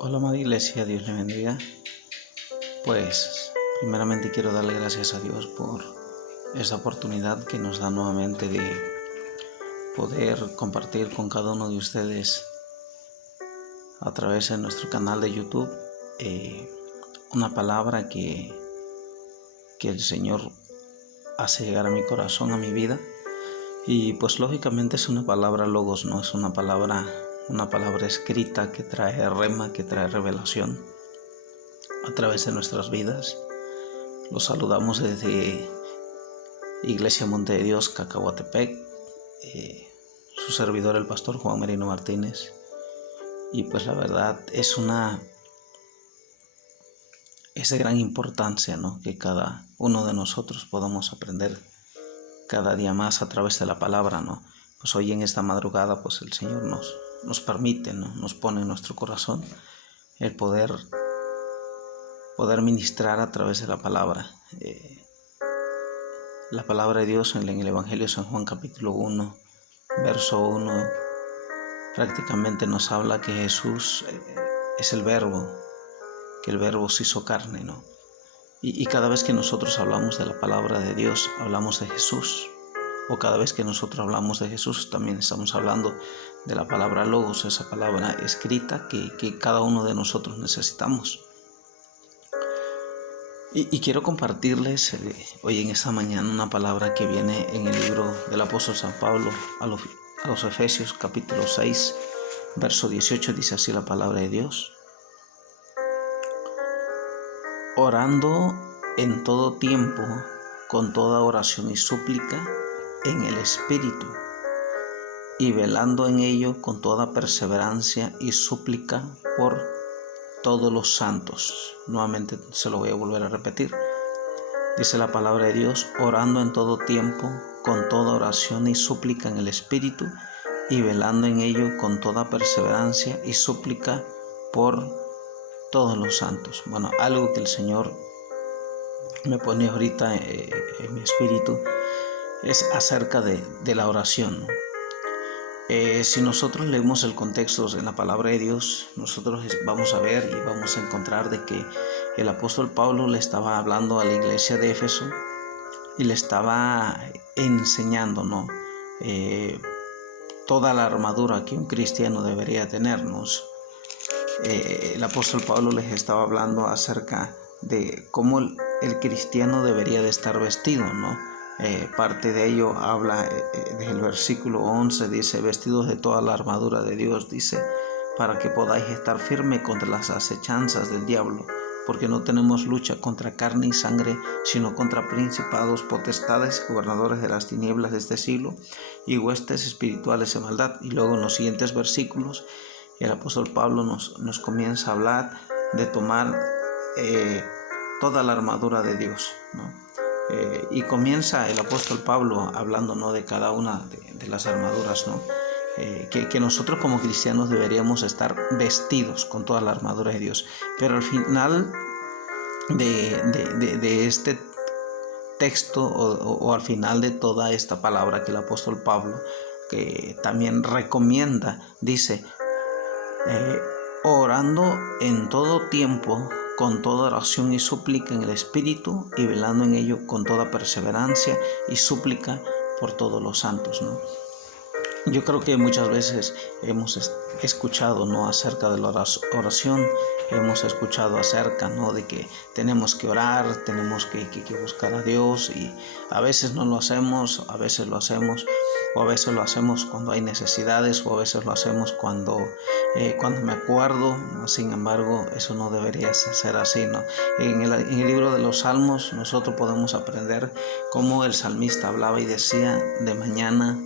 Hola, amada iglesia, Dios le bendiga. Pues primeramente quiero darle gracias a Dios por esta oportunidad que nos da nuevamente de poder compartir con cada uno de ustedes a través de nuestro canal de YouTube una palabra que el Señor hace llegar a mi corazón, a mi vida. Y pues lógicamente es una palabra logos, no es una palabra escrita que trae rema, que trae revelación a través de nuestras vidas. Los saludamos desde Iglesia Monte de Dios, Cacahuatepec, su servidor el pastor Juan Merino Martínez. Y pues la verdad es de gran importancia, ¿no? Que cada uno de nosotros podamos aprender cada día más a través de la palabra, ¿no? Pues hoy en esta madrugada pues el Señor nos permite, ¿no? Nos pone en nuestro corazón el poder ministrar a través de la palabra. La palabra de Dios en el Evangelio de San Juan capítulo 1, verso 1, prácticamente nos habla que Jesús es el Verbo, que el Verbo se hizo carne, ¿no? Y cada vez que nosotros hablamos de la palabra de Dios, hablamos de Jesús. O cada vez que nosotros hablamos de Jesús, también estamos hablando de la palabra logos, esa palabra escrita que cada uno de nosotros necesitamos. Y quiero compartirles hoy en esta mañana una palabra que viene en el libro del apóstol San Pablo a los Efesios capítulo 6, verso 18, dice así la palabra de Dios: orando en todo tiempo, con toda oración y súplica en el Espíritu, y velando en ello con toda perseverancia y súplica por todos los santos. Nuevamente se lo voy a volver a repetir. Dice la palabra de Dios: orando en todo tiempo, con toda oración y súplica en el Espíritu, y velando en ello con toda perseverancia y súplica por todos los santos. Bueno, algo que el Señor me pone ahorita en mi espíritu es acerca de la oración, ¿no? Si nosotros leemos el contexto en la palabra de Dios, nosotros vamos a ver y vamos a encontrar de que el apóstol Pablo le estaba hablando a la iglesia de Éfeso y le estaba enseñando, ¿no? Toda la armadura que un cristiano debería tenernos. El apóstol Pablo les estaba hablando acerca de cómo el cristiano debería de estar vestido, ¿no? Parte de ello habla desde el versículo 11, dice: vestidos de toda la armadura de Dios, dice, para que podáis estar firme contra las acechanzas del diablo, porque no tenemos lucha contra carne y sangre, sino contra principados, potestades, gobernadores de las tinieblas de este siglo y huestes espirituales de maldad. Y luego en los siguientes versículos el apóstol Pablo nos comienza a hablar de tomar toda la armadura de Dios, ¿no? Y comienza el apóstol Pablo hablando, ¿no?, de cada una de las armaduras, ¿no? Que nosotros como cristianos deberíamos estar vestidos con toda la armadura de Dios. Pero al final de este texto o al final de toda esta palabra que el apóstol Pablo que también recomienda, dice: orando en todo tiempo, con toda oración y súplica en el Espíritu, y velando en ello con toda perseverancia y súplica por todos los santos, ¿no? Yo creo que muchas veces hemos escuchado, ¿no?, acerca de la oración, hemos escuchado acerca, ¿no?, de que tenemos que orar, tenemos que buscar a Dios, y a veces no lo hacemos, a veces lo hacemos, o a veces lo hacemos cuando hay necesidades, o a veces lo hacemos cuando me acuerdo. Sin embargo, eso no debería ser así, ¿no? En el libro de los Salmos nosotros podemos aprender cómo el salmista hablaba y decía: de mañana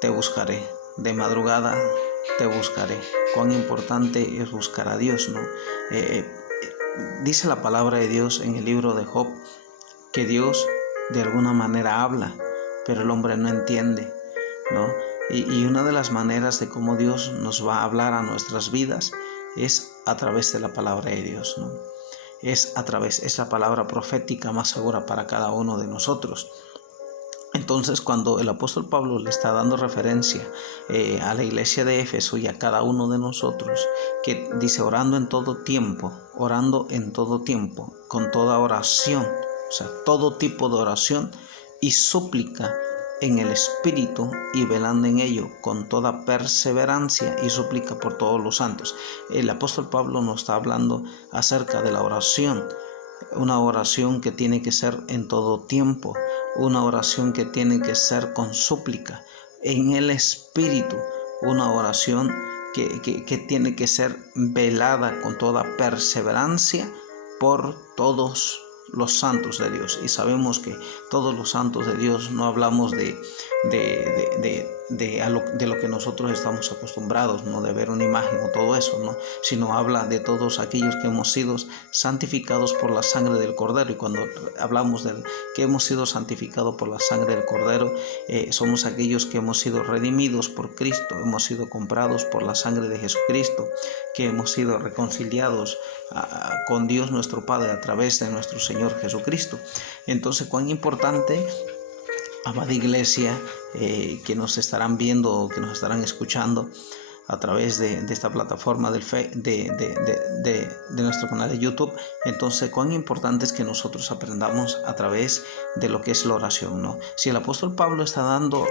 te buscaré, de madrugada te buscaré. Cuán importante es buscar a Dios, ¿no? Dice la palabra de Dios en el libro de Job que Dios de alguna manera habla, pero el hombre no entiende, ¿no? Y una de las maneras de cómo Dios nos va a hablar a nuestras vidas es a través de la palabra de Dios, ¿no? Es la palabra profética más segura para cada uno de nosotros. Entonces, cuando el apóstol Pablo le está dando referencia a la iglesia de Éfeso y a cada uno de nosotros, que dice orando en todo tiempo, con toda oración, o sea, todo tipo de oración y súplica en el Espíritu y velando en ello con toda perseverancia y súplica por todos los santos. El apóstol Pablo nos está hablando acerca de la oración, una oración que tiene que ser en todo tiempo, una oración que tiene que ser con súplica en el Espíritu, una oración que tiene que ser velada con toda perseverancia por todos los santos de Dios. Y sabemos que todos los santos de Dios no hablamos de lo que nosotros estamos acostumbrados, no de ver una imagen o todo eso, ¿no? Sino habla de todos aquellos que hemos sido santificados por la sangre del Cordero. Y cuando hablamos de que hemos sido santificados por la sangre del Cordero, somos aquellos que hemos sido redimidos por Cristo, hemos sido comprados por la sangre de Jesucristo, que hemos sido reconciliados con Dios nuestro Padre a través de nuestro Señor Jesucristo. Entonces, cuán importante, amada iglesia, que nos estarán viendo o que nos estarán escuchando a través de esta plataforma de nuestro canal de YouTube. Entonces, cuán importante es que nosotros aprendamos a través de lo que es la oración, ¿no? Si el apóstol Pablo está dando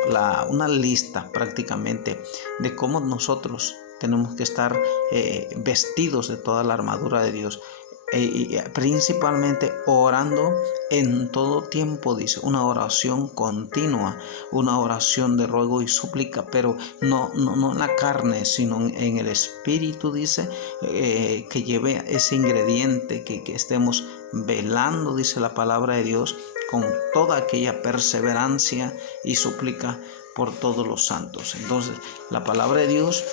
una lista prácticamente de cómo nosotros tenemos que estar vestidos de toda la armadura de Dios, principalmente orando en todo tiempo, dice, una oración continua, una oración de ruego y súplica, pero no en la carne, sino en el Espíritu, dice, que lleve ese ingrediente, que estemos velando, dice la palabra de Dios, con toda aquella perseverancia y súplica por todos los santos. Entonces, la palabra de Dios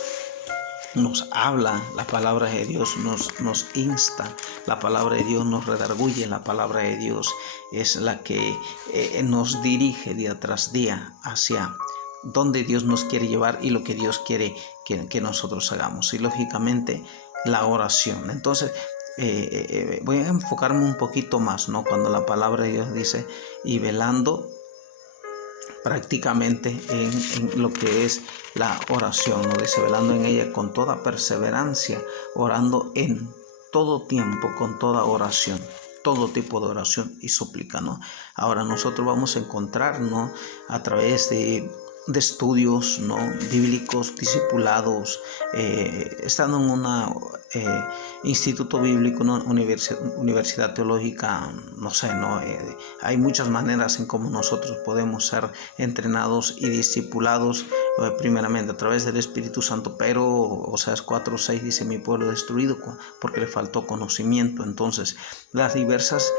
nos habla, la palabra de Dios nos insta, la palabra de Dios nos redarguye, la palabra de Dios es la que nos dirige día tras día hacia donde Dios nos quiere llevar y lo que Dios quiere que nosotros hagamos. Y lógicamente la oración. Entonces, voy a enfocarme un poquito más, ¿no? Cuando la palabra de Dios dice y velando prácticamente en lo que es la oración, ¿no? Dice velando en ella con toda perseverancia, orando en todo tiempo, con toda oración, todo tipo de oración y súplica, ¿no? Ahora nosotros vamos a encontrarnos a través de estudios, ¿no?, bíblicos, discipulados, estando en una instituto bíblico, una universidad teológica, no sé, ¿no? Hay muchas maneras en cómo nosotros podemos ser entrenados y discipulados, primeramente a través del Espíritu Santo, pero Oseas 4:6 dice: mi pueblo destruido porque le faltó conocimiento. Entonces, las diversas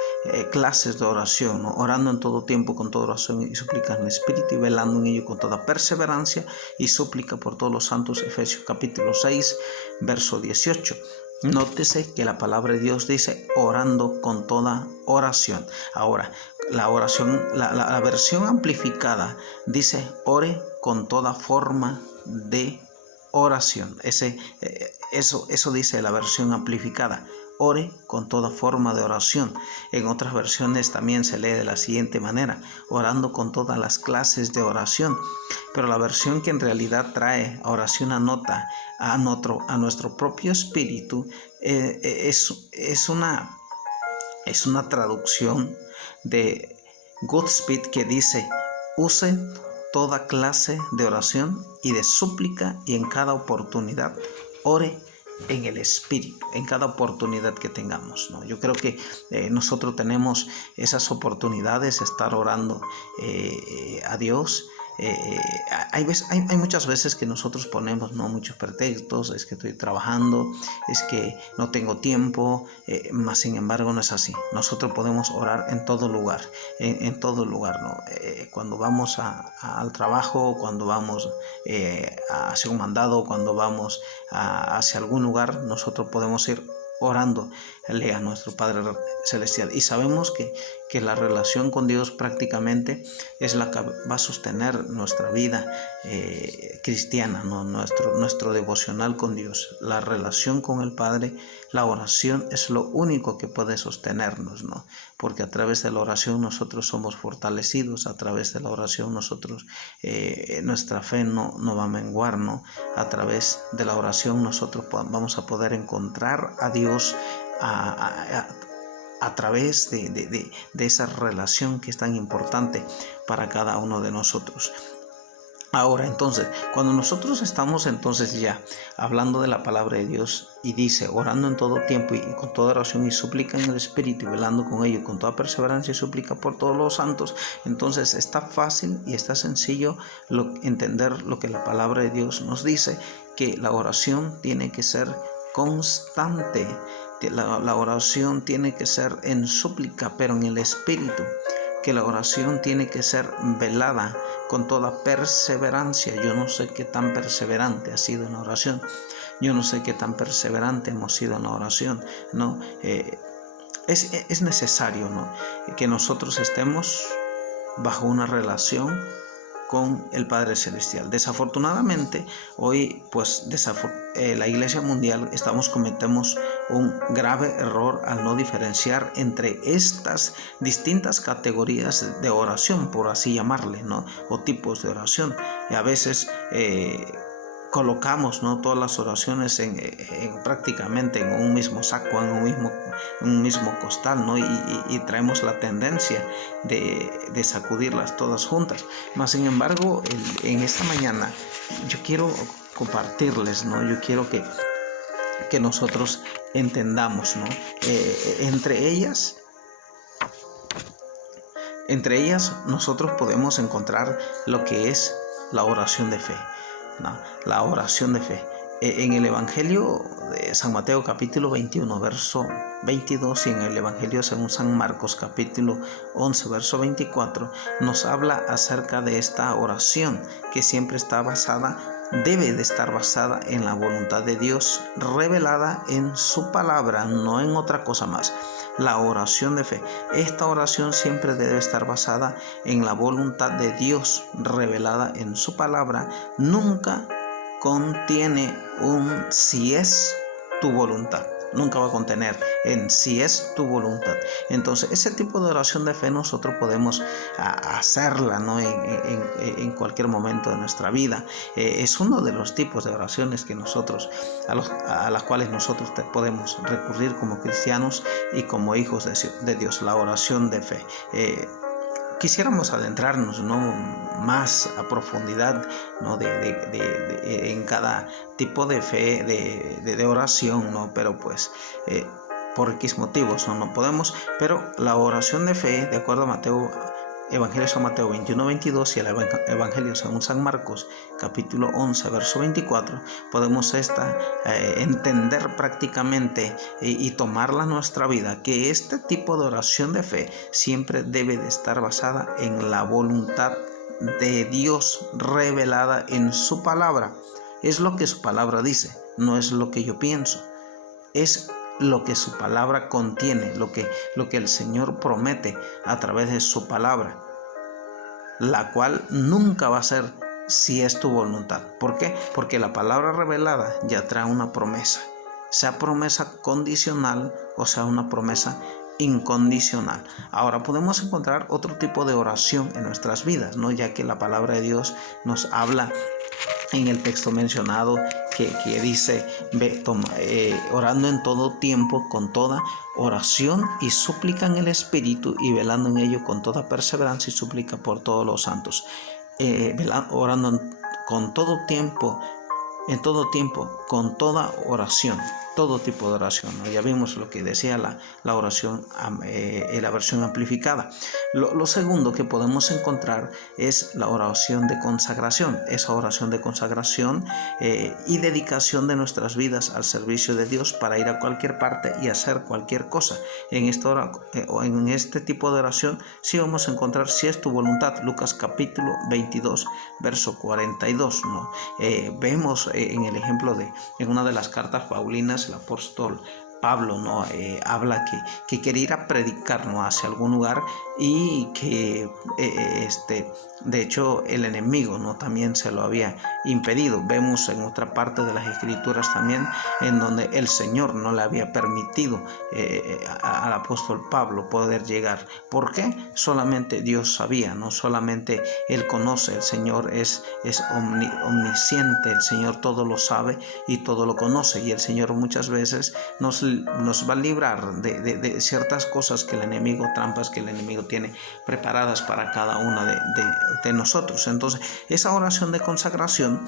clases de oración, ¿no? Orando en todo tiempo con toda oración y súplica en el Espíritu y velando en ello con toda perseverancia y súplica por todos los santos. Efesios capítulo 6, verso 18. Nótese que la palabra de Dios dice orando con toda oración. Ahora, la oración, la versión amplificada dice ore con toda forma de oración. Eso dice la versión amplificada. Ore con toda forma de oración. En otras versiones también se lee de la siguiente manera: orando con todas las clases de oración. Pero la versión que en realidad trae a oración anota a nuestro propio espíritu es una traducción de Goodspeed que dice: use toda clase de oración y de súplica y en cada oportunidad ore en el Espíritu, en cada oportunidad que tengamos, ¿no? Yo creo que nosotros tenemos esas oportunidades de estar orando a Dios. Hay muchas veces que nosotros ponemos, ¿no?, muchos pretextos: es que estoy trabajando, es que no tengo tiempo, mas sin embargo no es así. Nosotros podemos orar en todo lugar, en todo lugar, ¿no? Cuando vamos al trabajo, cuando vamos hacia un mandado, cuando vamos hacia algún lugar, nosotros podemos ir orándole a nuestro Padre Celestial. Y sabemos que la relación con Dios prácticamente es la que va a sostener nuestra vida cristiana, ¿no? Nuestro devocional con Dios. La relación con el Padre, la oración es lo único que puede sostenernos, ¿no? Porque a través de la oración nosotros somos fortalecidos, a través de la oración nosotros, nuestra fe no va a menguar, ¿no? A través de la oración nosotros vamos a poder encontrar a Dios a través de esa relación que es tan importante para cada uno de nosotros. Ahora, entonces, cuando nosotros estamos entonces ya hablando de la palabra de Dios y dice, orando en todo tiempo y con toda oración y súplica en el Espíritu y velando con ello con toda perseverancia y súplica por todos los santos, entonces está fácil y está sencillo entender lo que la palabra de Dios nos dice, que la oración tiene que ser constante. La oración tiene que ser en súplica, pero en el Espíritu, que la oración tiene que ser velada con toda perseverancia. Yo no sé qué tan perseverante ha sido en la oración, yo no sé qué tan perseverante hemos sido en la oración, ¿no? Es necesario, ¿no?, que nosotros estemos bajo una relación con el Padre Celestial. Desafortunadamente, hoy pues la Iglesia Mundial cometemos un grave error al no diferenciar entre estas distintas categorías de oración, por así llamarle, ¿no?, o tipos de oración. Y a veces colocamos, ¿no?, todas las oraciones prácticamente en un mismo saco, en un mismo costal, ¿no?, y traemos la tendencia de sacudirlas todas juntas. Mas sin embargo, en esta mañana yo quiero compartirles, ¿no?, yo quiero que nosotros entendamos, ¿no?, entre ellas nosotros podemos encontrar lo que es la oración de fe, ¿no? La oración de fe. En el Evangelio de San Mateo capítulo 21 verso 22 y en el Evangelio según San Marcos capítulo 11 verso 24 nos habla acerca de esta oración que siempre debe de estar basada en la voluntad de Dios revelada en su palabra, no en otra cosa más. La oración de fe. Esta oración siempre debe estar basada en la voluntad de Dios revelada en su palabra. Nunca contiene un si es tu voluntad. Nunca va a contener en si es tu voluntad. Entonces, ese tipo de oración de fe nosotros podemos hacerla, ¿no?, en cualquier momento de nuestra vida. Es uno de los tipos de oraciones que a las cuales nosotros podemos recurrir como cristianos y como hijos de Dios, la oración de fe. Quisiéramos adentrarnos, ¿no?, más a profundidad, ¿no?, en cada tipo de fe, de oración, ¿no? Pero pues por X motivos no podemos. Pero la oración de fe, de acuerdo a Evangelio de San Mateo 21-22 y el Evangelio según San Marcos capítulo 11 verso 24, podemos entender prácticamente y tomarla en nuestra vida, que este tipo de oración de fe siempre debe de estar basada en la voluntad de Dios revelada en su palabra. Es lo que su palabra dice, no es lo que yo pienso, es lo que su palabra contiene, lo que el Señor promete a través de su palabra, la cual nunca va a ser si es tu voluntad. ¿Por qué? Porque la palabra revelada ya trae una promesa, sea promesa condicional o sea una promesa incondicional. Ahora podemos encontrar otro tipo de oración en nuestras vidas, ¿no?, ya que la palabra de Dios nos habla en el texto mencionado que dice, orando en todo tiempo con toda oración y súplica en el Espíritu y velando en ello con toda perseverancia y súplica por todos los santos. Orando con todo tiempo, en todo tiempo, con toda oración, todo tipo de oración, ¿no? Ya vimos lo que decía la oración en la versión amplificada. Lo segundo que podemos encontrar es la oración de consagración, esa oración de consagración y dedicación de nuestras vidas al servicio de Dios para ir a cualquier parte y hacer cualquier cosa. En este tipo de oración sí vamos a encontrar si es tu voluntad, Lucas capítulo 22 verso 42, ¿no? Vemos en el ejemplo en una de las cartas paulinas, el apóstol Pablo, ¿no? Habla que quería ir a predicar, ¿no? Hacia algún lugar, y que de hecho el enemigo, ¿no? También se lo había impedido. Vemos en otra parte de las escrituras también en donde el Señor no le había permitido al apóstol Pablo poder llegar. ¿Por qué? Solamente Dios sabía, no solamente Él conoce. El Señor es omnisciente, el Señor todo lo sabe y todo lo conoce, y el Señor muchas veces nos va a librar de ciertas cosas que el enemigo, trampas que el enemigo tiene preparadas para cada una de nosotros. Entonces, esa oración de consagración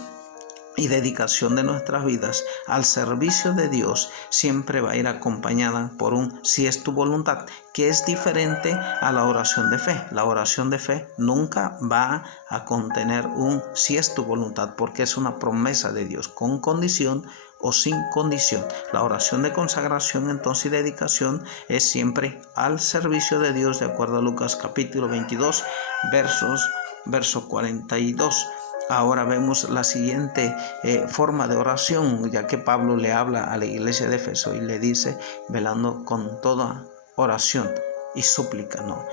y dedicación de nuestras vidas al servicio de Dios siempre va a ir acompañada por un si es tu voluntad, que es diferente a la oración de fe. La oración de fe nunca va a contener un si es tu voluntad, porque es una promesa de Dios con condición o sin condición. La oración de consagración entonces y dedicación es siempre al servicio de Dios, de acuerdo a Lucas capítulo 22 verso 42. Ahora vemos la siguiente forma de oración, ya que Pablo le habla a la iglesia de Éfeso y le dice: velando con toda oración y súplica, ¿no?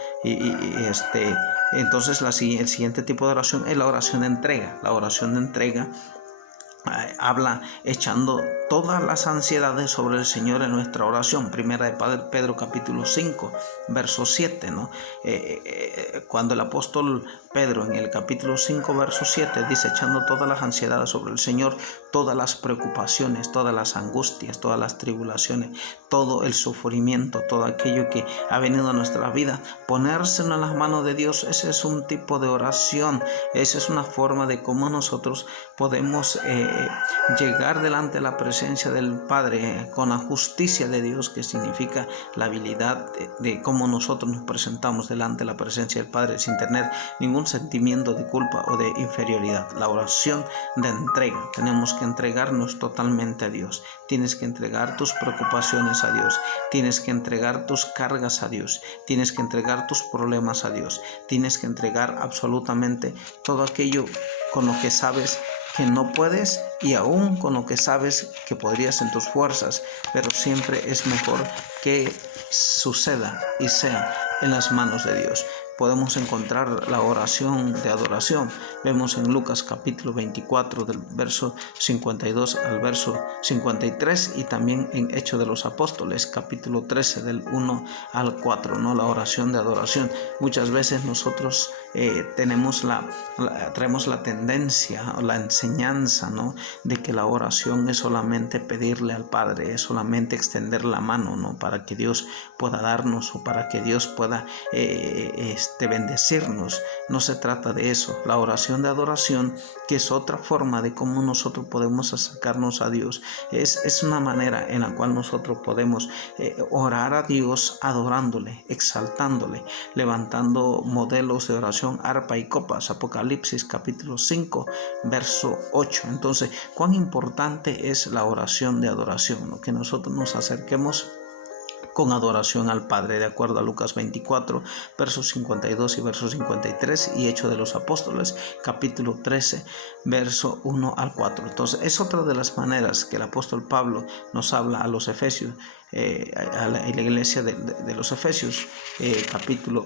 Entonces el siguiente tipo de oración es la oración de entrega. La oración de entrega habla echando todas las ansiedades sobre el Señor en nuestra oración. Primera de Pedro capítulo 5 verso 7, ¿no? Cuando el apóstol Pedro en el capítulo 5 verso 7 dice: echando todas las ansiedades sobre el Señor, todas las preocupaciones, todas las angustias, todas las tribulaciones, todo el sufrimiento, todo aquello que ha venido a nuestra vida, ponérselo en las manos de Dios. Ese es un tipo de oración, esa es una forma de cómo nosotros podemos llegar delante de la presencia del Padre con la justicia de Dios, que significa la habilidad de cómo nosotros nos presentamos delante de la presencia del Padre sin tener ningún sentimiento de culpa o de inferioridad. La oración de entrega, tenemos que entregarnos totalmente a Dios. Tienes que entregar tus preocupaciones a Dios, tienes que entregar tus cargas a Dios, tienes que entregar tus problemas a Dios, tienes que entregar absolutamente todo aquello con lo que sabes que no puedes, y aún con lo que sabes que podrías en tus fuerzas, pero siempre es mejor que suceda y sea en las manos de Dios. Podemos encontrar la oración de adoración. Vemos en Lucas capítulo 24 del verso 52 al verso 53, y también en Hechos de los Apóstoles capítulo 13 del 1 al 4, ¿no? La oración de adoración. Muchas veces nosotros traemos la tendencia o la enseñanza, ¿no?, de que la oración es solamente pedirle al Padre, es solamente extender la mano, ¿no?, para que Dios pueda darnos o para que Dios pueda bendecirnos. No se trata de eso. La oración de adoración, que es otra forma de cómo nosotros podemos acercarnos a Dios, es una manera en la cual nosotros podemos orar a Dios adorándole, exaltándole, levantando modelos de oración, arpa y copas. Apocalipsis capítulo 5 verso 8. Entonces, cuán importante es la oración de adoración, ¿no?, que nosotros nos acerquemos con adoración al Padre, de acuerdo a Lucas 24, versos 52 y versos 53, y Hechos de los Apóstoles, capítulo 13, verso 1 al 4. Entonces, es otra de las maneras que el apóstol Pablo nos habla a los Efesios, a la iglesia de los Efesios, capítulo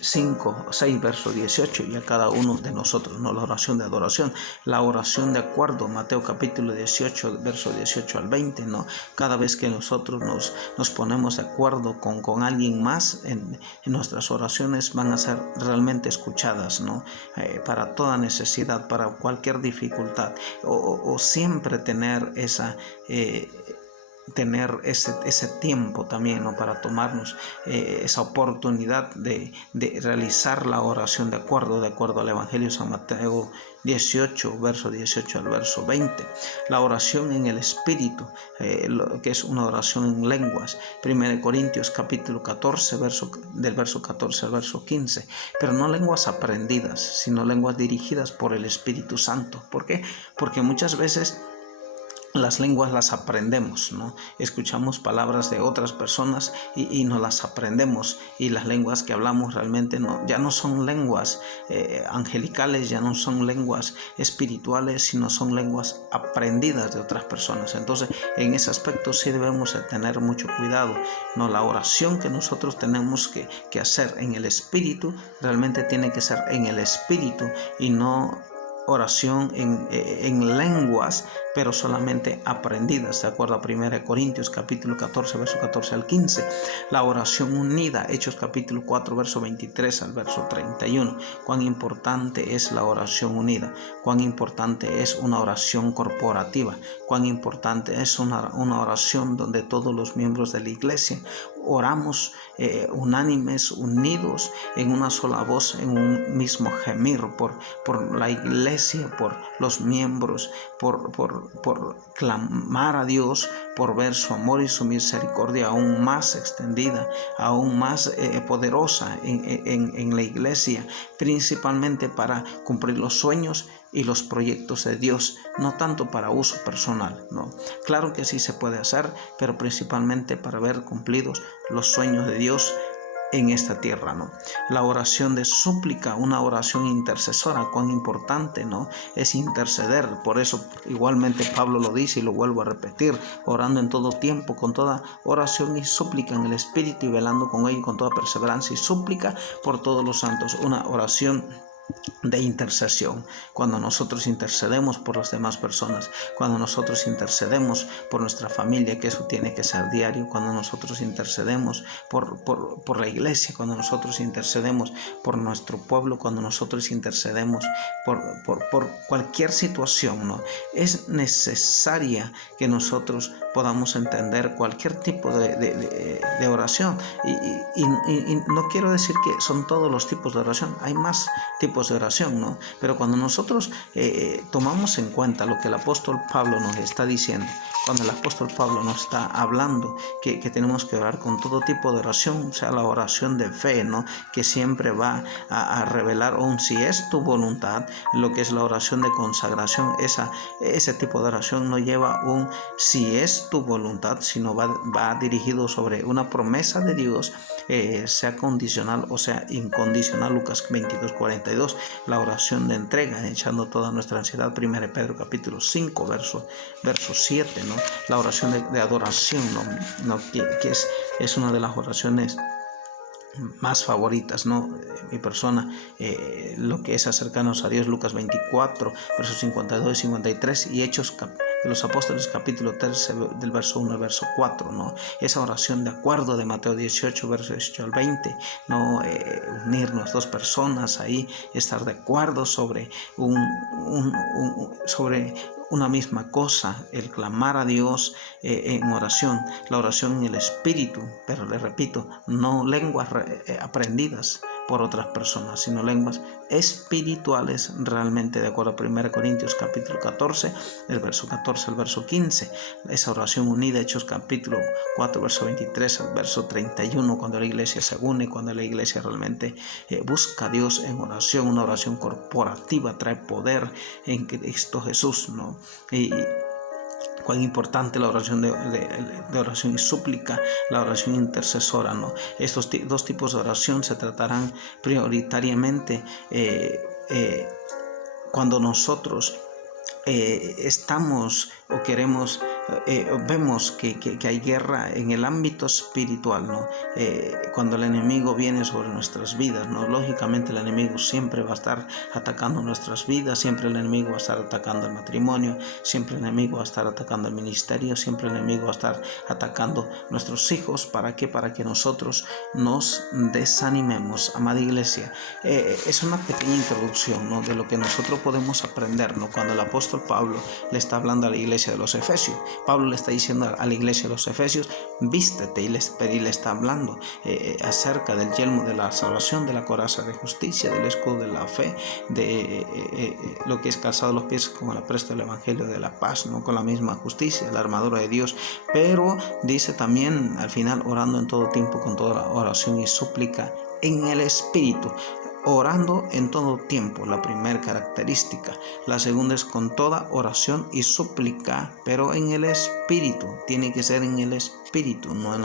5, 6, verso 18, y a cada uno de nosotros, ¿no?, la oración de adoración, la oración de acuerdo, Mateo capítulo 18, verso 18 al 20, ¿no? Cada vez que nosotros nos ponemos de acuerdo con alguien más, en nuestras oraciones van a ser realmente escuchadas, ¿no? Para toda necesidad, para cualquier dificultad, o siempre tener ese tiempo también, ¿no?, para tomarnos esa oportunidad de realizar la oración de acuerdo al Evangelio de San Mateo 18, verso 18 al verso 20. La oración en el Espíritu, que es una oración en lenguas. 1 Corintios capítulo 14, del verso 14 al verso 15. Pero no lenguas aprendidas, sino lenguas dirigidas por el Espíritu Santo. ¿Por qué? Porque muchas veces las lenguas las aprendemos, ¿no? Escuchamos palabras de otras personas y nos las aprendemos, y las lenguas que hablamos realmente ya no son lenguas angelicales, ya no son lenguas espirituales, sino son lenguas aprendidas de otras personas. Entonces, en ese aspecto sí debemos de tener mucho cuidado, ¿no? La oración que nosotros tenemos que hacer en el Espíritu realmente tiene que ser en el Espíritu, y no oración en lenguas, pero solamente aprendidas, de acuerdo a 1 Corintios capítulo 14, verso 14 al 15. La oración unida, Hechos capítulo 4, verso 23 al verso 31. Cuán importante es la oración unida, cuán importante es una oración corporativa, cuán importante es una oración donde todos los miembros de la iglesia oramos unánimes, unidos en una sola voz, en un mismo gemir por la iglesia, por los miembros, por clamar a Dios, por ver su amor y su misericordia aún más extendida, aún más poderosa en la iglesia, principalmente para cumplir los sueños y los proyectos de Dios, no tanto para uso personal, ¿no? Claro que sí se puede hacer, pero principalmente para ver cumplidos los sueños de Dios en esta tierra, ¿no? La oración de súplica, una oración intercesora, cuán importante, ¿no? Es interceder. Por eso igualmente Pablo lo dice y lo vuelvo a repetir: orando en todo tiempo, con toda oración y súplica en el Espíritu, y velando con ello con toda perseverancia y súplica por todos los santos. Una oración de intercesión, cuando nosotros intercedemos por las demás personas, cuando nosotros intercedemos por nuestra familia, que eso tiene que ser diario, cuando nosotros intercedemos por la iglesia, cuando nosotros intercedemos por nuestro pueblo, cuando nosotros intercedemos por cualquier situación, ¿no? Es necesaria que nosotros podamos entender cualquier tipo de oración, y no quiero decir que son todos los tipos de oración, hay más tipos de oración, ¿no? Pero cuando nosotros tomamos en cuenta lo que el apóstol Pablo nos está diciendo, cuando el apóstol Pablo nos está hablando que tenemos que orar con todo tipo de oración, o sea, la oración de fe, ¿no? Que siempre va a revelar aún si es tu voluntad, lo que es la oración de consagración. Ese tipo de oración no lleva un si es tu voluntad, sino va dirigido sobre una promesa de Dios, sea condicional o sea incondicional. Lucas 22:42. La oración de entrega, echando toda nuestra ansiedad, 1 Pedro capítulo 5, verso 7, ¿no? La oración de adoración, ¿no? Que es una de las oraciones más favoritas, ¿no? Mi persona, lo que es acercarnos a Dios. Lucas 24, versos 52 y 53, y Hechos de los Apóstoles capítulo 13, del verso 1 al verso 4, ¿no? Esa oración de acuerdo de Mateo 18, versos 18 al 20, ¿no? Unirnos dos personas ahí, estar de acuerdo sobre sobre una misma cosa, el clamar a Dios en oración, la oración en el Espíritu, pero le repito, no lenguas aprendidas por otras personas, sino lenguas espirituales realmente, de acuerdo a 1 Corintios capítulo 14, del verso 14 al verso 15, esa oración unida, Hechos capítulo 4, verso 23 al verso 31, cuando la iglesia se une, cuando la iglesia realmente busca a Dios en oración, una oración corporativa, trae poder en Cristo Jesús, ¿no? Y cuán importante la oración de oración y súplica, la oración intercesora, ¿no? Estos dos tipos de oración se tratarán prioritariamente cuando nosotros estamos o queremos, vemos que hay guerra en el ámbito espiritual, ¿no? Cuando el enemigo viene sobre nuestras vidas, ¿no? Lógicamente el enemigo siempre va a estar atacando nuestras vidas, siempre el enemigo va a estar atacando el matrimonio, siempre el enemigo va a estar atacando el ministerio, siempre el enemigo va a estar atacando nuestros hijos. ¿Para qué? Para que nosotros nos desanimemos. Amada iglesia, es una pequeña introducción, ¿no? De lo que nosotros podemos aprender, ¿no? Cuando el apóstol Pablo le está hablando a la iglesia de los Efesios, Pablo le está diciendo a la iglesia de los Efesios: vístete, y le está hablando acerca del yelmo de la salvación, de la coraza de justicia, del escudo de la fe, de lo que es calzado los pies con el apresto del evangelio de la paz, ¿no? Con la misma justicia, la armadura de Dios. Pero dice también al final: orando en todo tiempo con toda la oración y súplica en el Espíritu. orando en todo tiempo, la primera característica. La segunda es con toda oración y súplica, pero en el Espíritu. Tiene que ser en el Espíritu, no en